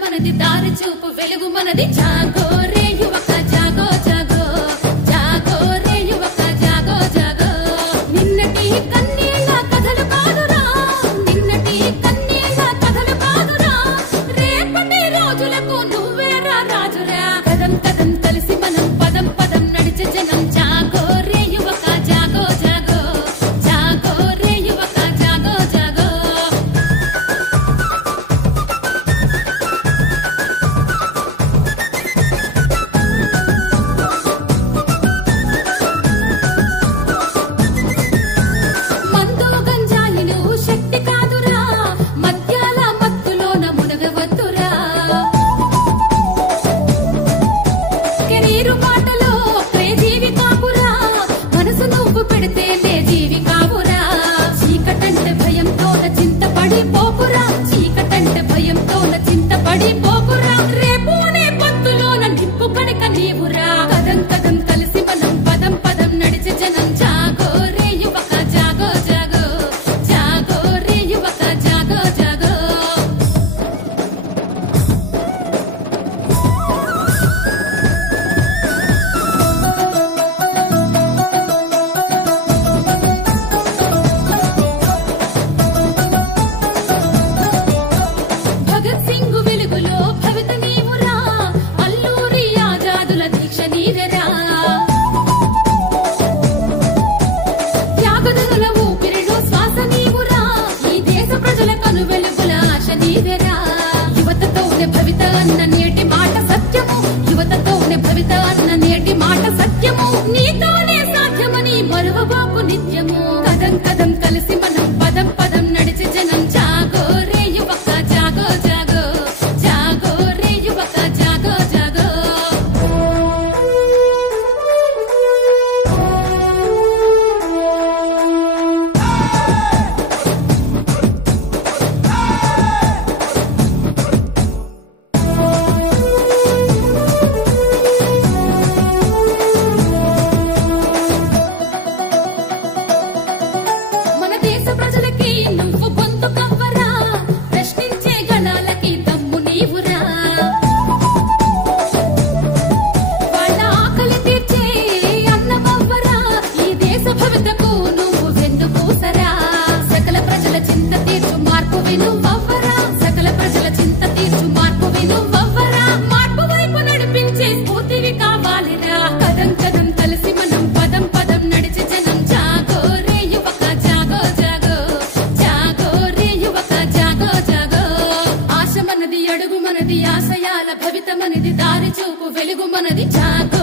మనది దారి చూపు వెలుగు మనది జాగో రే యువక జాగో జాగో జాగో రే యువక జాగో జాగో నిన్నటి కన్నీళ్ళ కథలు కాదురా నిన్నటి కన్నీళ్ళ కథలు కాదురా రేపటి రోజులకు నువ్వేరా రాజురా కదం కదం కలిసి మనం పదం పదం నడిచే జనం జాగో రే యువక జాగో జాగో జాగో రే యువక జాగో జాగో మందు గంజాయిలు శక్తి కాదురా మద్యాల మత్తులోన మునగవద్దురా కెరీరు బాటలో ప్రేజీవి కాపురా మనసు నువ్వు పెడితేనే జీవి కావురా చీకటంటే భయంతోన చింతపడి పోకురా చీకటంటే భయంతోన చింతపడి పోకురా రేపు నే పత్తులోన నిప్పు కనుక నీవురా కదం కదం కలిసి మనం పదం పదం నడిచే జనం జాగో రే యువక జాగో జాగో జాగో రే యువక జాగో జాగో భగత్ సింగ్ వెలుగులో భవిత నీవురా అల్లూరి ఆజాదుల దీక్ష నీదెరా త్యాగధనుల ఊపిరిలో శ్వాస నీవురా ఈ దేశ ప్రజల కను వెలుగుల ఆశ నీదెరా యువతతోనే భవిత అన్న నేటి మాట సత్యము యువతతోనే భవిత అన్న నేటి మాట సత్యము నీతోనే సాధ్యమని మరువబాకు నిత్యము కదం కదం కలిసి మనం పదం పదం నడిచే జనం జాగో రే యువక జాగో జాగో జాగో రే యువక జాగో జాగో మన దేశ ప్రజలకి నువ్వు గొంతు కవ్వరా ప్రశ్నించే గణాలకి దమ్ము నీవురా వాళ్ళ ఆకలి తీర్చే అన్నమవ్వరా ఈ దేశ భవితకు నువ్వు వెన్ను పూసరా సకల ప్రజల చింత తీర్చు మార్పు వినువవ్వరా సకల ప్రజల చింత తీర్చు మార్పు వినువవ్వరా మార్పు వైపు నడిపించే స్ఫూర్తివి కావాలిరా కదం కదం కలిసి మనం పదం పదం నడిచే జనం జాగో రే యువక జాగో జాగో జాగో రే యువక జాగో జాగో ఆశ మనది అడుగు మనది ఆశయాల భవిత మనది దారి చూపు వెలుగు మనది జాగో